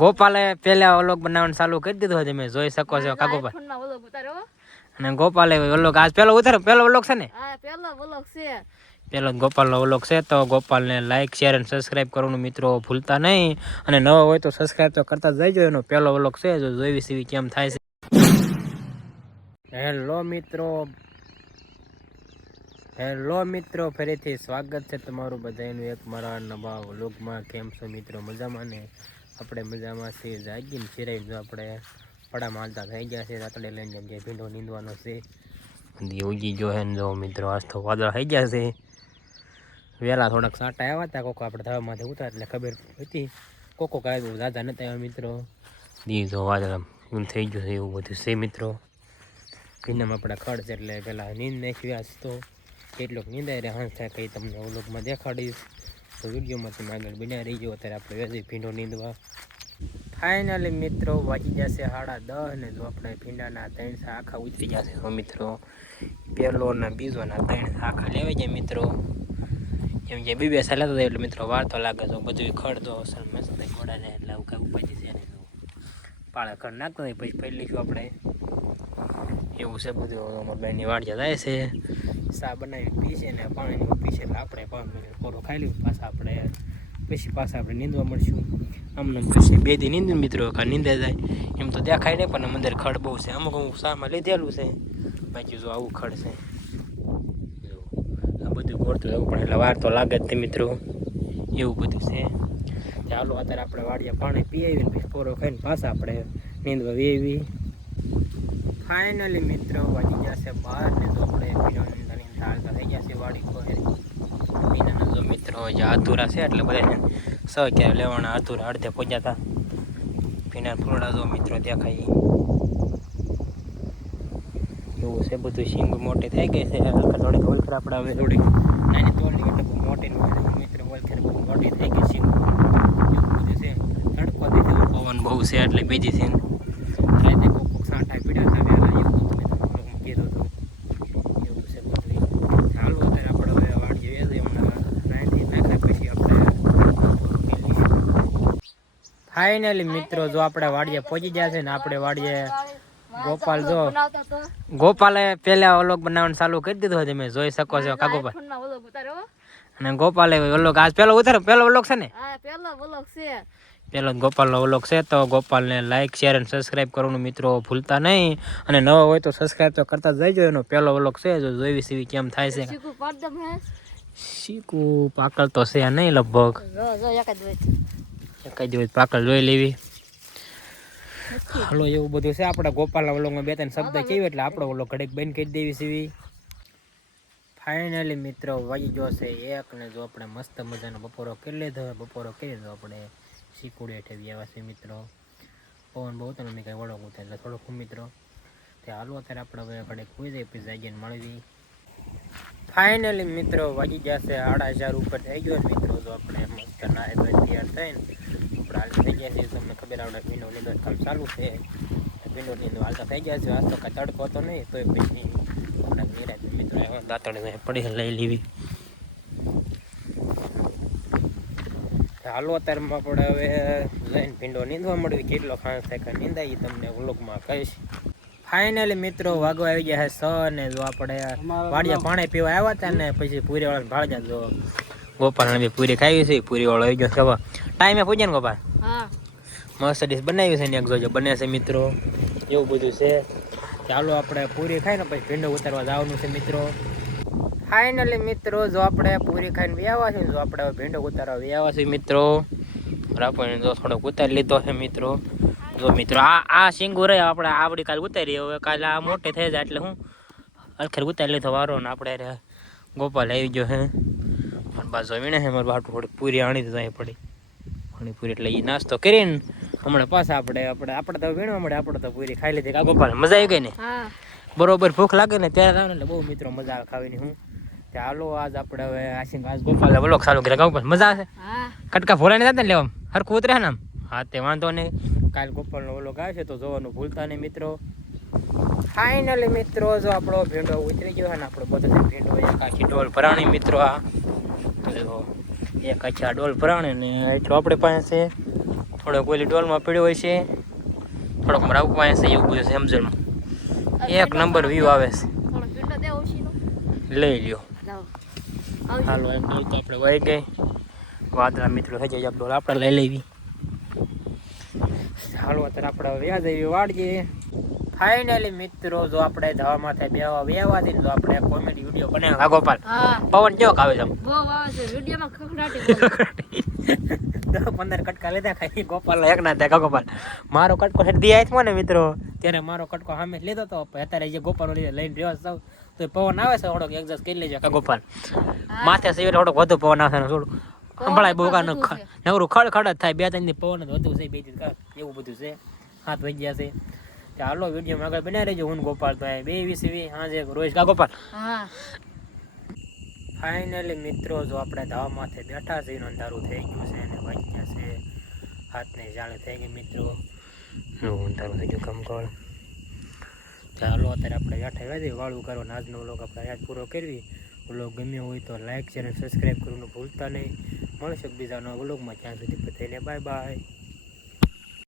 ગોપાલે પેલા વ્લોગ બનાવવાનું ચાલુ કરી દીધું તમે જોઈ શકો છો કાગોભાઈ. અને ગોપાલે વ્લોગ આજ પેલો ઉતાર્યો, પેલો વ્લોગ છે ને? હા, પેલો વ્લોગ છે. પેલો ગોપાલનો વ્લોગ છે. તો ગોપાલને લાઈક શેર અને સબસ્ક્રાઇબ કરવાનું મિત્રો ભૂલતા નહીં. અને નવો હોય તો સબસ્ક્રાઇબ તો કરતા જ જજો. એનો પેલો વ્લોગ છે, જો જોઈ સીવી કેમ થાય છે. હેલો મિત્રો, ફરીથી સ્વાગત છે તમારું બધાનું એક મારા નવા વ્લોગમાં. કેમ છો મિત્રો? મજામાં ને? આપણે મજામાં છીએ. જાગીને ફિરાઈ જો આપણે પડામાં હાલતા થઈ ગયા છે. રાતડે લઈને જેમ કે ભીંડો નીંદવાનો છે. ઉગી જો હે ને જો મિત્રો, આજ તો વાદળા થઈ ગયા છે. વહેલા થોડાક સાટા આવ્યા હતા કોકો આપણે ધાબામાંથી ઉતાર એટલે ખબર હતી. કોકો કાંઈ દાદા નતા આવ્યા મિત્રો. દીધો વાદળા એવું થઈ ગયું છે, એવું બધું છે મિત્રો. ભીંડામાં આપણે ખડ છે એટલે પેલા નીંદ નાખી આજ તો કેટલોક નીંદાય રે હાંસ થાય કંઈ તમને વ્લોગમાં દેખાડીશ. તો વિડીયોમાં તમે આગળ બન્યા રહી ગયો. અત્યારે આપણે વેજી ભીંડો નીંદવા ફાઇનલી મિત્રો વાગી જશે 10:30 ને જો આપણે ભીંડાના 3 આખા ઉતરી જશે. તો મિત્રો પહેલો ના બીજો ના 3 આખા લેવાઈ જાય મિત્રો. જેમ કે બે સાલ લેતા એટલે મિત્રો વાર તો લાગે તો બધું ખડ તો અસર મસ્ત ગોડા જાય એટલે આવું કાંઈ ઉપાય છે ને પાળા ખડ નાખતો હોય પછી પહેરી લઈશું આપણે. એવું છે બધું. અમારા બેનની વાડિયા જાય છે, ચા બનાવી પીશે ને પાણીની પીશે એટલે આપણે 5 મિનિટ પૂરો ખાઈ લઈએ. પાછા આપણે નીંદવા મળશું. આમને પછી 2 દી નીંદ મિત્રો કા નીંદે જાય એમ તો દેખાય નહીં, પણ અંદર ખડ બહુ છે. અમુક શામાં લીધેલું છે, બાકી જો આવું ખડ છે. આ બધું ગોળતું જવું પડે એટલે વાર તો લાગે જ તે મિત્રો. એવું બધું છે. ચાલો અત્યારે આપણે વાડિયા પાણી પી આવીને પછી પૂરો ખાઈને પાછા આપણે નીંદવા વેવી. ફાઇનલી મિત્રો વાગી જશે 12 ને જો આપણે હાલતા થઈ જશે વાડી કોઈ મહિનાના જો મિત્રો જે અધૂરા છે એટલે બધા સ ક્યારે લેવાના અધૂરા અડધે પહોંચ્યા હતા. ભીના ફૂલડા જો મિત્રો દેખાય એવું છે બધું. સિંગ મોટી થઈ ગઈ છે થોડીક ઓળખર આપણે હવે થોડીક નાની તોડલી એટલે બહુ મોટી મિત્રો ઓળખર બહુ મોટી થઈ ગઈ સિંગ. એવું બધું છે. તડકો દીધો પવન બહુ છે એટલે બીજી છે એટલે કોક સાંઠા પીડ્યા હતા વહેલા એવું હતું કીધું હતું. એવું છે બધું. ચાલો અત્યારે આપણે હવે વાડીએ હમણાં રાંધી નાખ્યા પછી આપણે ફાઇનલી મિત્રો જો આપણે વાડીએ પહોંચી ગયા છે ને આપણે વાડીએ ગોપાલ જો ગોપાલે પેલા વ્લોગ બનાવવાનું ચાલુ કરી દીધું તમે જોઈ શકો છો કાગોભાઈ. અને ગોપાલે વ્લોગ આજ પેલો ઉતાર્યો, પેલો વ્લોગ છે ને? હા, પેલો વ્લોગ છે. પેલો ગોપાલનો વ્લોગ છે. તો ગોપાલને લાઈક શેર અને સબસ્ક્રાઇબ કરવાનું મિત્રો ભૂલતા નહીં. અને નવો હોય તો સબસ્ક્રાઇબ તો કરતા જ જજો. એનો પેલો વ્લોગ છે, જો જોઈ સીવી કેમ થાય છે. શીકુ પાકલ તો છે નહીં લગભગ એક જ દિવસ પાકલ જોઈ લેવી. હાલો એવું બધું છે. આપણે ગોપાલના વ્લોગમાં 2-3 શબ્દ કહેવી એટલે આપણો વ્લોગ ઘડીક બંધ કરી દેવી સીવી. ફાઇનલી મિત્રો વાગી ગયો છે 1 ને જો આપણે મસ્ત મજાનો બપોરો કરી લીધો. બપોરો કરી દો આપણે શીકુડી હેઠે આવ્યા છે મિત્રો. પવન બહુ હતો ને મેં કાંઈ વળોગું થાય એટલે થોડોક મિત્રો તે હાલો અત્યારે આપણે હવે ઘડીક કોઈ જાય પછી જાગીને મળવી. ફાઇનલી મિત્રો વાગી જશે 4:30 ઉપર થઈ ગયો મિત્રો. જો આપણે મસ્ત નાહી તૈયાર થઈને આપણે હાલ થઈ ગયા છીએ. તમને ખબર આવડે ભીંડો લીધો કામ ચાલુ છે. ભીંડો લીધો હાલતા થઈ ગયા છે. આજ તો કાંઈ તડકો હતો નહીં તોય પછી આપણે નિરાશ મિત્રો દાંતડી પડી લઈ લેવી. હાલો અત્યારે આપણે હવે લઈને ભીંડો નીંદવા મળવી. કેટલો ખાસ થાય નીંદાય તમને વ્લોગમાં કહીશ. ફાઇનલી મિત્રો વાગવા આવી ગયા છે 6 ને જો આપણે વાડિયા પાણી પીવા આવ્યા હતા ને પછી પૂરી વાળા ભાળ્યા. જો ગોપાલને બી પૂરી ખાવી છે. પૂરી વાળો આવી ગયો ખબર ટાઈમે પૂછ્યા ને ગોપાલ? હા, મસ્ત ડીશ બનાવી છે ને એક જોજો બને છે મિત્રો. એવું બધું છે. ચાલો આપણે પૂરી ખાઈને પછી ભીંડો ઉતારવા જવાનું છે મિત્રો. ફાઇનલી મિત્રો જો આપણે પૂરી ખાઈને વ્યાવા છે. જો આપણે ભીંડો ઉતારવા વ્યાવા છે મિત્રો. આપણે જો થોડોક ઉતારી લીધો છે મિત્રો. જો મિત્રો આ સિંગુ રહે આપણે આવડી કાલે ઉતારી. હવે કાલે આ મોટી થઈ જાય એટલે હું અલખેર ઉતારી લીધો વારો ને આપણે ગોપાલ આવી ગયો હે. પણ બાજુ વીણે છે મારે બાટું થોડીક પૂરી આણી તો અહીં પડી ઘણી પૂરી એટલે એ નાસ્તો કરીને હમણાં પાછા આપણે તો વીણવા મળે. આપણે તો પૂરી ખાઈ લીધી. કા ગોપાલ મજા આવી ગઈ ને? બરોબર ભૂખ લાગે ને ત્યારે આવે એટલે બહુ મિત્રો મજા આવે ખાવાની. હું ચાલો આજ આપણે હવે આજ ગોપાલ વ્લોગ ચાલુ કર્યા. ગોપાલ મજા આવે છે? કટકા ભોલાને જતા ને લેવા હરખું ઉતરે ને આમ. હા તે વાંધો નહીં. કાલે ગોપાલનો વ્લોગ આવશે તો જોવાનું ભૂલતા નહીં મિત્રો. ફાઇનલી મિત્રો જો આપણો ભીંડો ઉતરી ગયો ને આપણો બધો ભીંડો એક આખી ડોલ ભરાણી મિત્રો. આ એક આખી આ ડોલ ભરાણી ને એટલું આપણે પાસે થોડોક ઓલી ડોલમાં પડ્યો હોય છે, થોડોક મારા ઉપર છે એવું બધું છે સમજણમાં. એક નંબર વ્યૂ આવે છે. થોડો પીંડો દે ઓશીનો. લઈ લ્યો. લાવ. હાલો એક ડોલ તો આપણે વહી ગઈ. વાદળા મિત્રો થઈ જાય ડોલ આપણે લઈ લેવી. હાલો અત્યારે આપણે વ્યાજ એવી વાળીએ. ફાઇનલી મિત્રો જો આપણે ધવામાંથી વ્યવાથી તો આપણે કોમેડી વિડીયો બનાવ્યો. ગોપાલ હા. પવન કેવો આવે છે? બહુ આવે છે વિડિયોમાં ખખડાટી 10-15 કટકા લીધા ખાઈ ગોપાલ એક ના ત્યાં ગોપાલ મારો કટકો હેડી આયતો ને મિત્રો ત્યારે મારો કટકો સામે જ લીધો તો અત્યારે જે ગોપાલ લઈને રહ્યો છું તો પવન આવે છે થોડોક એડજસ્ટ કરી લેજો ગોપાલ. માથે સિવાય થોડોક વધુ પવન આવે છે થોડું સંભળાય બહુ નવરું ખડખડ જ થાય. 2-3 દી પવન જ વધુ છે 2 દી એવું બધું છે. 7 વાગ્યા છે. ચાલો વિડીયો આગળ બનાવી રહેજો. હું ગોપાલ તો 2:20 સાંજે રોજ ગોપાલ. હા. ફાઇનલી મિત્રો જો આપણે ધાવામાંથી બેઠા છીએ અંધારું થઈ ગયું છે અને વાગ્યા છે હાથને જાણે થઈ ગઈ મિત્રો. અંધારું થઈ ગયું કમકળ. ચાલો અત્યારે આપણે બેઠા વાળી વાળું કરવાનું. આજનો વ્લોગ આપણે યાદ પૂરો કરવી. વ્લોગ ગમ્યો હોય તો લાઈક શેર અને સબસ્ક્રાઈબ કરવાનું ભૂલતા નહીં. મળશે બીજા નવા વ્લોગમાં. ત્યાં સુધી બધાને બાય બાય.